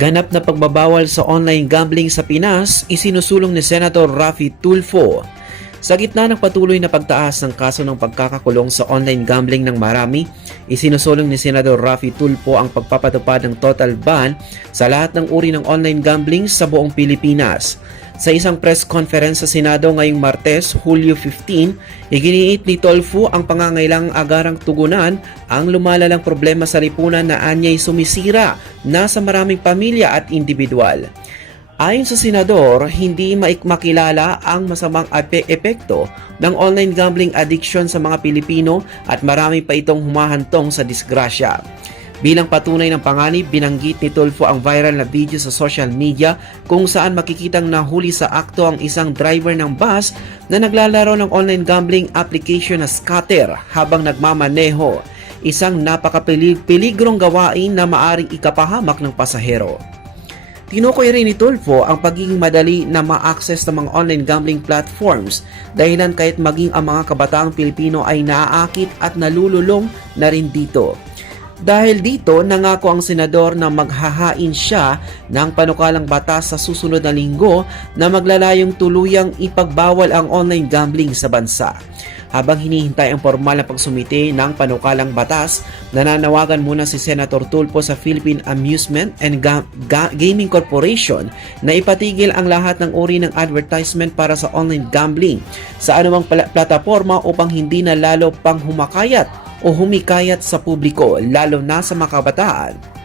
Ganap na pagbabawal sa online gambling sa Pinas, isinusulong ni Senator Raffy Tulfo. Sa gitna ng patuloy na pagtaas ng kaso ng pagkakakulong sa online gambling ng marami, isinusulong ni Senador Raffy Tulfo ang pagpapatupad ng total ban sa lahat ng uri ng online gambling sa buong Pilipinas. Sa isang press conference sa Senado ngayong Martes, Hulyo 15, iginiit ni Tulfo ang pangangailangang agarang tugunan ang lumalalang problema sa lipunan na anyay sumisira na sa maraming pamilya at individual. Ayon sa senador, hindi makilala ang masamang epekto ng online gambling addiction sa mga Pilipino at marami pa itong humahantong sa disgrasya. Bilang patunay ng panganib, binanggit ni Tulfo ang viral na video sa social media kung saan makikitang nahuli sa akto ang isang driver ng bus na naglalaro ng online gambling application na Scatter habang nagmamaneho. Isang napakapeligrong gawain na maaring ikapahamak ng pasahero. Tinukoy rin ni Tulfo ang pagiging madali na ma-access ng mga online gambling platforms dahilan kahit maging ang mga kabataang Pilipino ay naaakit at nalululong na rin dito. Dahil dito, nangako ang senador na maghahain siya ng panukalang batas sa susunod na linggo na maglalayong tuluyang ipagbawal ang online gambling sa bansa. Habang hinihintay ang formal na pagsumite ng panukalang batas, nananawagan muna si Senator Tulfo sa Philippine Amusement and Gaming Corporation na ipatigil ang lahat ng uri ng advertisement para sa online gambling sa anumang plataforma upang hindi na lalo pang humakayat o humikayat sa publiko, lalo na sa mga kabataan.